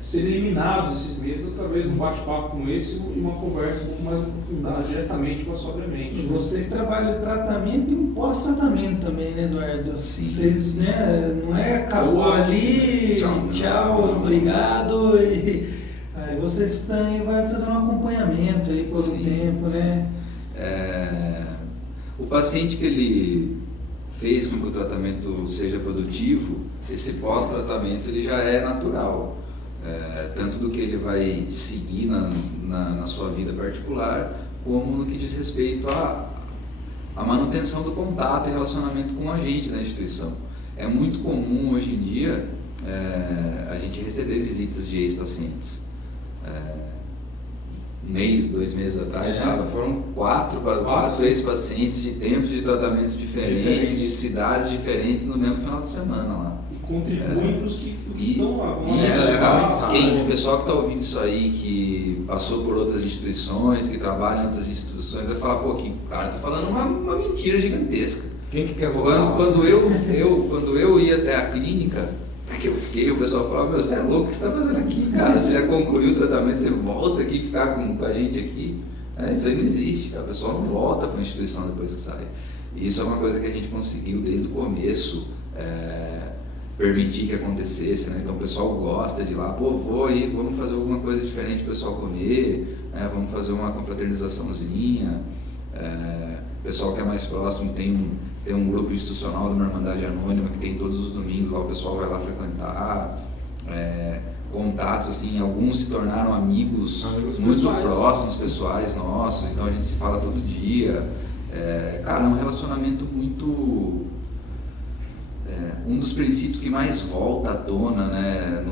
ser eliminados esses medos através de um bate-papo como esse e uma conversa um pouco mais aprofundada diretamente com a Sobriamente. E vocês trabalham tratamento e um pós-tratamento também, né, Eduardo? Sim. Vocês, né, não acabou ali, tchau, obrigado, e aí vocês também vão fazer um acompanhamento aí por um tempo, né? O paciente que ele fez com que o tratamento seja produtivo, esse pós-tratamento ele já é natural. Tanto do que ele vai seguir na sua vida particular, como no que diz respeito à manutenção do contato e relacionamento com a gente na instituição. É muito comum hoje em dia a gente receber visitas de ex-pacientes. Um mês, 2 meses atrás, foram 4 ex-pacientes de tempos de tratamento diferentes, de cidades diferentes no mesmo final de semana lá. E contribuem para os que estão lá. O pessoal que está ouvindo isso aí, que passou por outras instituições, que trabalha em outras instituições, vai falar, pô, que o cara está falando uma mentira gigantesca. Quem que quer voltar? Quando eu ia até a clínica, que eu fiquei, o pessoal falava, meu, você é louco, o que você está fazendo aqui, cara? Você já concluiu o tratamento, você volta aqui ficar com a gente aqui? Isso aí não existe, cara. A pessoa não volta para a instituição depois que sai. E isso é uma coisa que a gente conseguiu desde o começo permitir que acontecesse, né? Então o pessoal gosta de ir lá, pô, vou aí, vamos fazer alguma coisa diferente para o pessoal comer, vamos fazer uma confraternizaçãozinha. O pessoal que é mais próximo tem um grupo institucional de uma Irmandade Anônima que tem todos os domingos, lá o pessoal vai lá frequentar, contatos, assim, alguns se tornaram amigos muito pessoais, próximos, pessoais nossos, então a gente se fala todo dia. Cara, é um relacionamento muito... um dos princípios que mais volta à tona, né,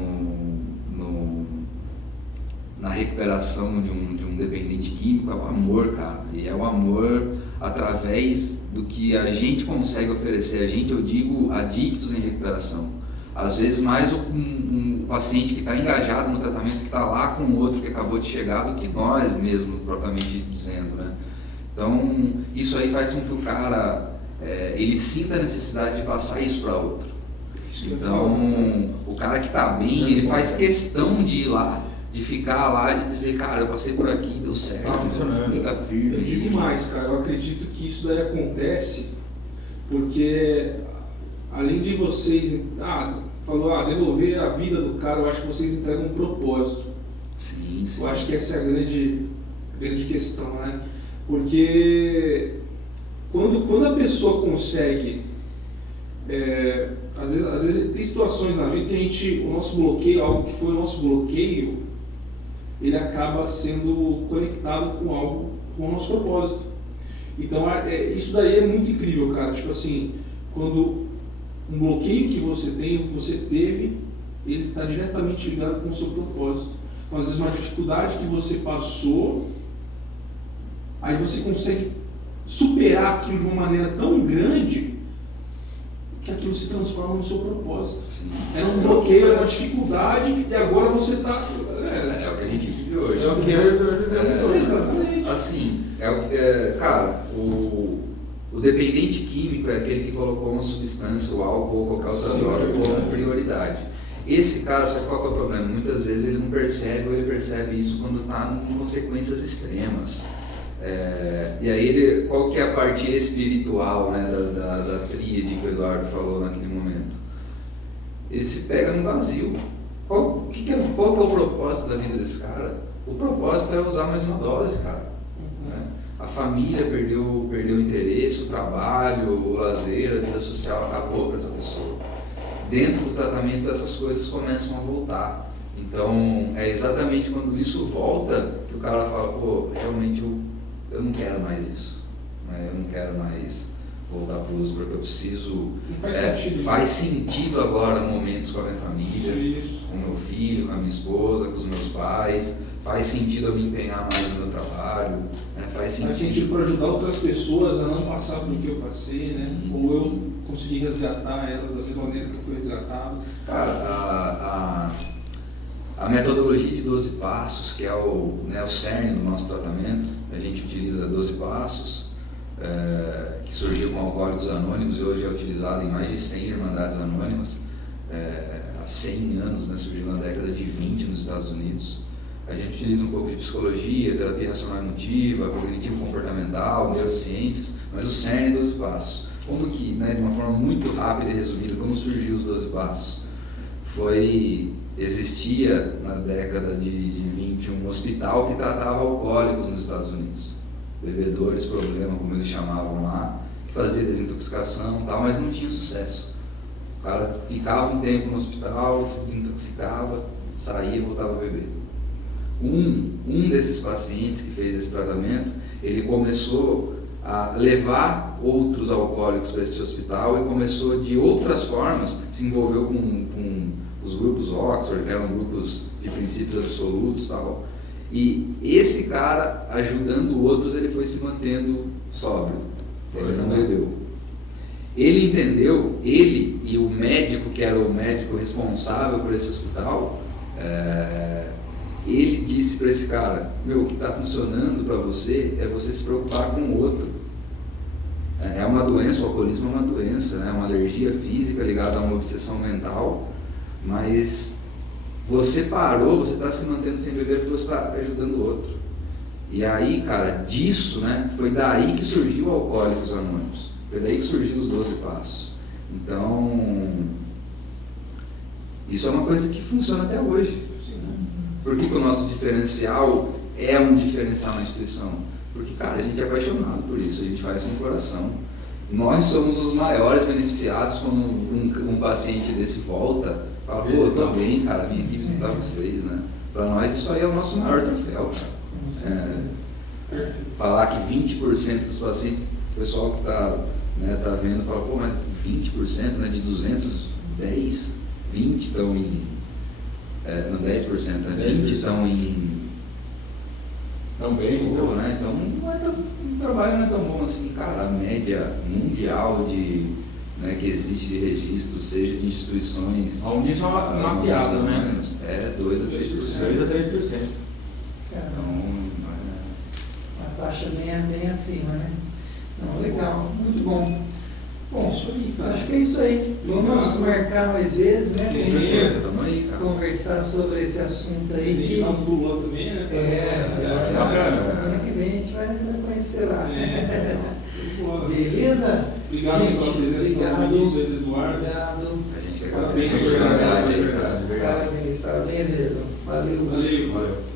na recuperação de um dependente químico é o amor, cara. E é o amor através do que a gente consegue oferecer. Eu digo adictos em recuperação. Às vezes mais um paciente que está engajado no tratamento, que está lá com o outro que acabou de chegar, do que nós mesmos, propriamente dizendo, né? Então, isso aí faz com que o cara, ele sinta a necessidade de passar isso para outro. Então, o cara que está bem, ele faz questão de ir lá, de ficar lá, de dizer, cara, eu passei por aqui, deu certo, tá funcionando. Fica firme. Eu digo mais, cara, eu acredito que isso daí acontece porque, além de vocês, devolver a vida do cara, eu acho que vocês entregam um propósito. Sim. Eu acho que essa é a grande questão, né? Porque quando a pessoa consegue, às vezes tem situações na vida que o nosso bloqueio, algo que foi o nosso bloqueio, ele acaba sendo conectado com algo, com o nosso propósito. Então isso daí é muito incrível, cara. Tipo assim, quando um bloqueio que você teve, ele está diretamente ligado com o seu propósito. Então às vezes uma dificuldade que você passou, aí você consegue superar aquilo de uma maneira tão grande que aquilo se transforma no seu propósito. Sim. Era um bloqueio, era uma dificuldade, e agora você está... É o que a gente vive hoje. É o que vivemos hoje. Exatamente. Assim, cara, o dependente químico é aquele que colocou uma substância, o álcool ou qualquer outra droga como prioridade. Esse cara, só que qual que é o problema? Muitas vezes ele não percebe, ou ele percebe isso quando está em consequências extremas. E aí qual que é a parte espiritual, né, da tríade que o Eduardo falou naquele momento? Ele se pega no vazio. Qual que é o propósito da vida desse cara? O propósito é usar mais uma dose, cara. Né? A família perdeu o interesse, o trabalho, o lazer, a vida social acabou para essa pessoa. Dentro do tratamento essas coisas começam a voltar. Então é exatamente quando isso volta que o cara fala, pô, realmente eu não quero mais isso, né? Eu não quero mais voltar para o uso, porque eu preciso... Faz sentido agora momentos com a minha família, com o meu filho, com a minha esposa, com os meus pais, faz sentido eu me empenhar mais no meu trabalho, né? Faz sentido para ajudar outras pessoas a não passar pelo que eu passei, sim, né? Ou eu conseguir resgatar elas da mesma maneira que eu fui resgatado. Cara, a metodologia de 12 passos, que é o cerne do nosso tratamento, a gente utiliza 12 passos, que surgiu com Alcoólicos Anônimos e hoje é utilizado em mais de 100 Irmandades Anônimas, há 100 anos, né, surgiu na década de 20 nos Estados Unidos. A gente utiliza um pouco de psicologia, terapia racional emotiva, cognitivo-comportamental, neurociências, mas o cerne é 12 passos. Como que, né, de uma forma muito rápida e resumida, como surgiu os 12 passos? Existia na década de 20 um hospital que tratava alcoólicos nos Estados Unidos, bebedores problema, como eles chamavam lá, que fazia desintoxicação e tal, mas não tinha sucesso. O cara ficava um tempo no hospital, se desintoxicava, saía e voltava a beber. Um desses pacientes que fez esse tratamento, ele começou a levar outros alcoólicos para esse hospital e começou de outras formas, se envolveu com os grupos Oxford, que eram grupos de princípios absolutos e tal. E esse cara, ajudando outros, ele foi se mantendo sóbrio, ele não bebeu. Ele entendeu, ele e o médico, que era o médico responsável por esse hospital, ele disse para esse cara: meu, o que está funcionando para você é você se preocupar com o outro. É uma doença, o alcoolismo é uma doença, né? É uma alergia física ligada a uma obsessão mental, mas você parou, você está se mantendo sem beber porque você está ajudando o outro. E aí, cara, disso, né, foi daí que surgiu o Alcoólicos Anônimos, foi daí que surgiu os 12 Passos. Então, isso é uma coisa que funciona até hoje. Por que o nosso diferencial é um diferencial na instituição? Porque, cara, a gente é apaixonado por isso, a gente faz com o coração. Nós somos os maiores beneficiados quando um paciente desse volta, fala: pô, eu tô bem, cara, vim aqui visitar vocês, né? Para nós isso aí é o nosso maior troféu, cara. Falar que 20% dos pacientes, o pessoal que tá vendo, fala: pô, mas 20%, né, de 210, 20 estão em... não, 10%, né? 20 estão em... Também, então, né? Então o trabalho não é tão bom assim, cara. A média mundial que existe de registro, seja de instituições... Onde isso é mapeado, né? É 2 a 3%. 2 a 3%. Então, a taxa bem acima, né? Não, legal, muito bom. Bom, isso aí, cara. acho que é isso aí. Vamos marcar mais vezes, né? Sim, Pra gente Tamo aí, cara. conversar sobre esse assunto aí. A gente tá do Lula também, né? Semana que vem a gente vai conhecer lá. Beleza? Obrigado pela presença do ministro Eduardo. Obrigado. A gente Parabéns, agradece a oportunidade aí, cara. Parabéns, beleza. Valeu. Valeu.